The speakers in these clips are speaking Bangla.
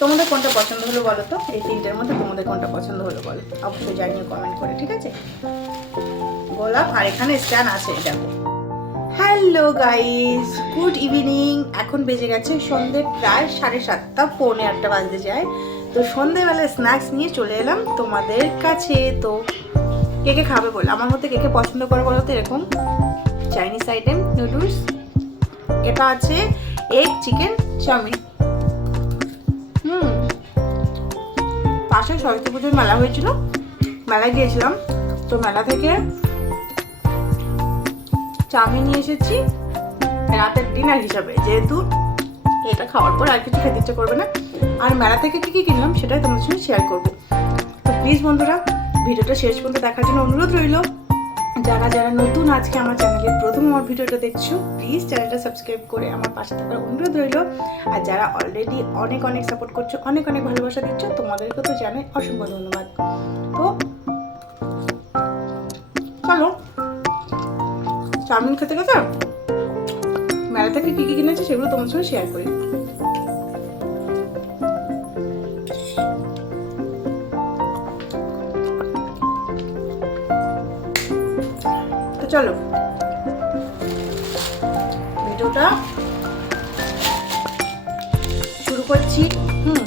তোমাদের কোনটা পছন্দ হলো বলো তো? এই তিনটের মধ্যে তোমাদের কোনটা পছন্দ হলো বলো? অবশ্যই জানিয়ে কমেন্ট করে, ঠিক আছে? গোলাপ, আর এখানে স্ট্যান্ড আছে দেখো। হ্যালো গাইস গুড ইভিনিং এখন বেজে গেছে সন্ধে প্রায় সাড়ে সাতটা, পৌনে আটটা বাজতে যায়। তো সন্ধেবেলা স্ন্যাক্স নিয়ে চলে এলাম তোমাদের কাছে। তো কে কে খাবে বলো? আমার মধ্যে কে কে পছন্দ করে বলো তো এরকম? চাইনিজ আইটেম নুডলস এটা আছে এগ চিকেন চাউমিন পাশে সরস্বতী পুজোর মেলা হয়েছিল। মেলায় গিয়েছিলাম। তো মেলা থেকে চাউমিন নিয়ে এসেছি। রাতের ডিনার হিসাবে, যেহেতু এটা খাওয়ার পর আর কিছু খেতে ইচ্ছা করবে না। আর মেলা থেকে কী কী কিনলাম সেটাই তোমাদের সঙ্গে শেয়ার করব। তো প্লিজ বন্ধুরা, ভিডিওটা শেষ পর্যন্ত দেখার জন্য অনুরোধ রইল। যারা যারা নতুন আজকে আমার চ্যানেলে প্রথম আমার ভিডিওটা দেখছ প্লিজ চ্যানেলটা সাবস্ক্রাইব করে আমার পাশে থাকার অনুরোধ রইল। আর যারা অলরেডি অনেক অনেক সাপোর্ট করছ, অনেক অনেক ভালোবাসা দিচ্ছ তোমাদেরকে তো জানাই অসংখ্য ধন্যবাদ। তো, চলো। চাউমিন খেতে খেতে মেলা থেকে কী কী কিনেছি সেগুলো তোমার সঙ্গে শেয়ার করি। চলো। ভিডিওটা শুরু করছি। হুম,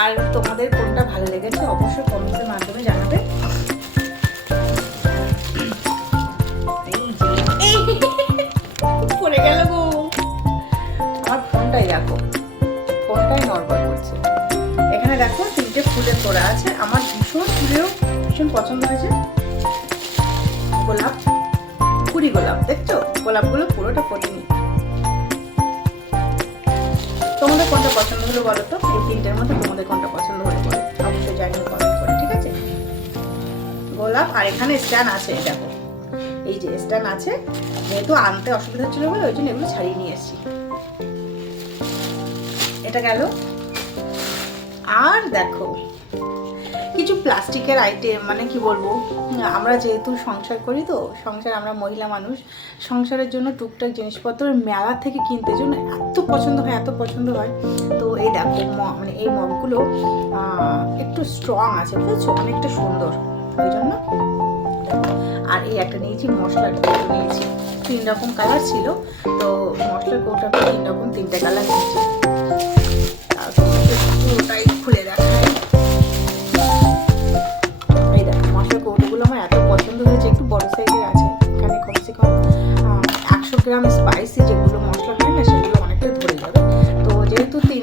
আর তোমাদের কোনটা ভালো লেগেছে অবশ্যই কমেন্টসের মাধ্যমে জানাবে। গো। আমার ফোনটাই ফোনটাই এখানে তিনটে ফুলের তোড়া আছে। আমার ভীষণ ফুলেও ভীষণ পছন্দ হয়েছে। গোলাপ। কুড়ি গোলাপ দেখছ গোলাপগুলো পুরোটা ফোটেনি তোমাদের কোনটা পছন্দ হলো বলো তো? এই তিনটের মধ্যে তোমাদের কোনটা পছন্দ হলো বলো? অবশ্যই জানিয়ে কমেন্ট করে, ঠিক আছে? গোলাপ, আর এখানে স্ট্যান্ড আছে দেখো। এই যে স্ট্যান্ড আছে, যেহেতু আনতে অসুবিধা ছিল বলে ওই জন্য এগুলো ছাড়িয়ে নিয়ে এসেছি। এটা গেল। আর দেখো কিছু প্লাস্টিকের আইটেম মানে কি বলব, আমরা যেহেতু সংসার করি তো, সংসার আমরা মহিলা মানুষ, সংসারের জন্য টুকটাক জিনিসপত্র মেলা থেকে কিনতে জন্য এত পছন্দ হয়, এত পছন্দ হয়। তো এই দেখো মানে এই মগগুলো একটু স্ট্রং আছে, বুঝেছ? অনেকটা সুন্দর। ওই জন্য আর এই একটা নিয়েছি মশলার কৌটো নিয়েছি। তিন রকম কালার ছিল, তো মশলার কৌটাটা তিন রকম, তিনটে কালার নিয়েছি। আর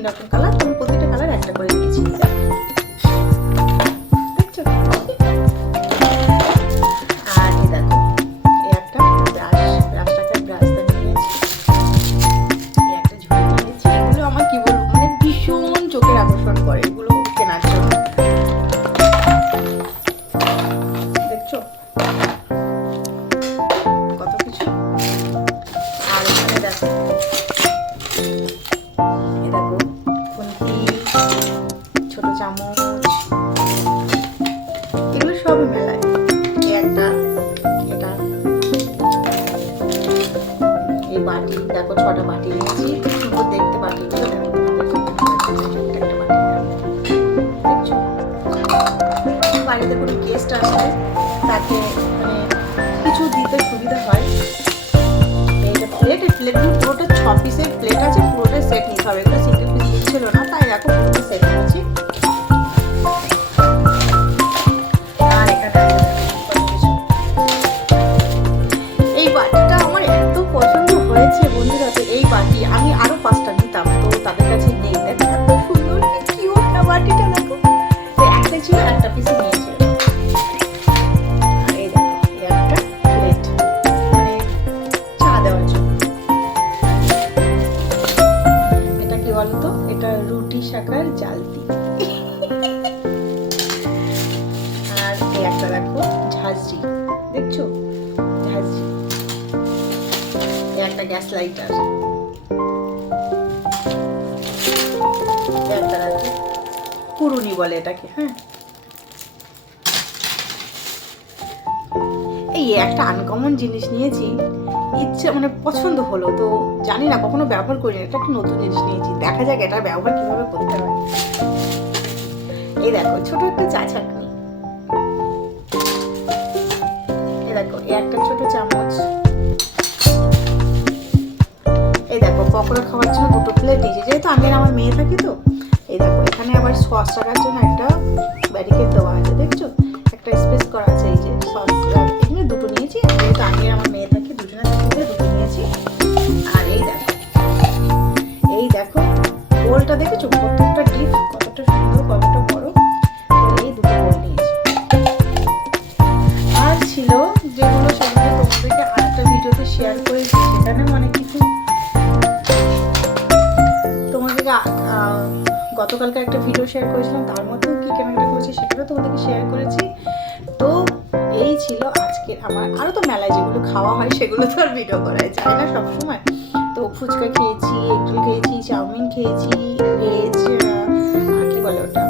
যেহেতু তিন দেখো ছটা বাটি নিয়েছি। সুন্দর দেখতে বাটিগুলো বাড়িতে কোনো গেস্ট আসলে তাকে মানে কিছু দিতে সুবিধা হয়। এইটা প্লেট পুরোটা ছ পিসের প্লেট আছে পুরোটা সেট নিতে হবে। জন্য এটা কি বলতো এটা রুটি শাকার জালতি আর এই একটা দেখো ঝাঁঝরি দেখছ ঝাঁঝরি একটা গ্যাস লাইটার একটা দেখো কুরুনি বলে এটাকে হ্যাঁ এই একটা আনকমন জিনিস নিয়েছি। ইচ্ছে মানে পছন্দ হলো, তো জানি না, কখনো ব্যবহার করিনি। এটা একটা নতুন জিনিস নিয়েছি। দেখা যাক এটার ব্যবহার কীভাবে করতে হয়। এই দেখো, ছোট একটা চা ছাকনি এই দেখো, এই একটা ছোট চামচ। এই দেখো, পকোড়া খাওয়ার জন্য দুটো প্লেট দিয়েছে যেহেতু আমি আমার মেয়ে থাকি তো, এই দেখো, এখানে আবার সস রাখার জন্য একটা ব্যারিকেড দেওয়া আছে, দেখছ? একটা স্পেস করা আছে, এই যে সস গতকালকে একটা ভিডিও শেয়ার করেছিলাম, তার মধ্যেও কি কেনাকাটা করেছি সেটাও তোমাদেরকে শেয়ার করেছি। তো এই ছিল আজকে আমার আরও তো মেলায় যেগুলো খাওয়া হয় সেগুলো তো আর ভিডিও করা যায় না সবসময়। তো ফুচকা খেয়েছি, এগরোল খেয়েছি, চাউমিন খেয়েছি ভেজ কী বলে ওটা?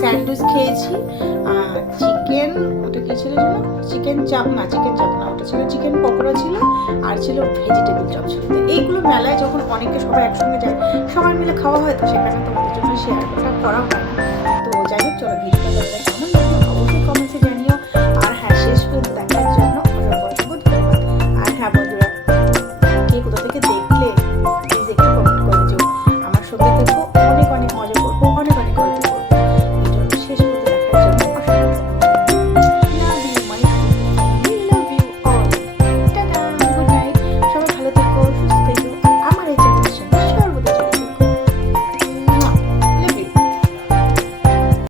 স্যান্ডউইচ খেয়েছি, আর চিকেন কী ছিল যেন চিকেন চাপ না চিকেন চাপ না, ওটা ছিল চিকেন পকোড়া ছিল আর ছিল ভেজিটেবল চপ ছিল। এইগুলো মেলায় যখন অনেকে সবাই একসঙ্গে যায়, সবাই মিলে খাওয়া হয়, তো সেখানে তোমাদের জন্য শেয়ার করা হয়। তো যাই হোক, চলো ভিডিওটা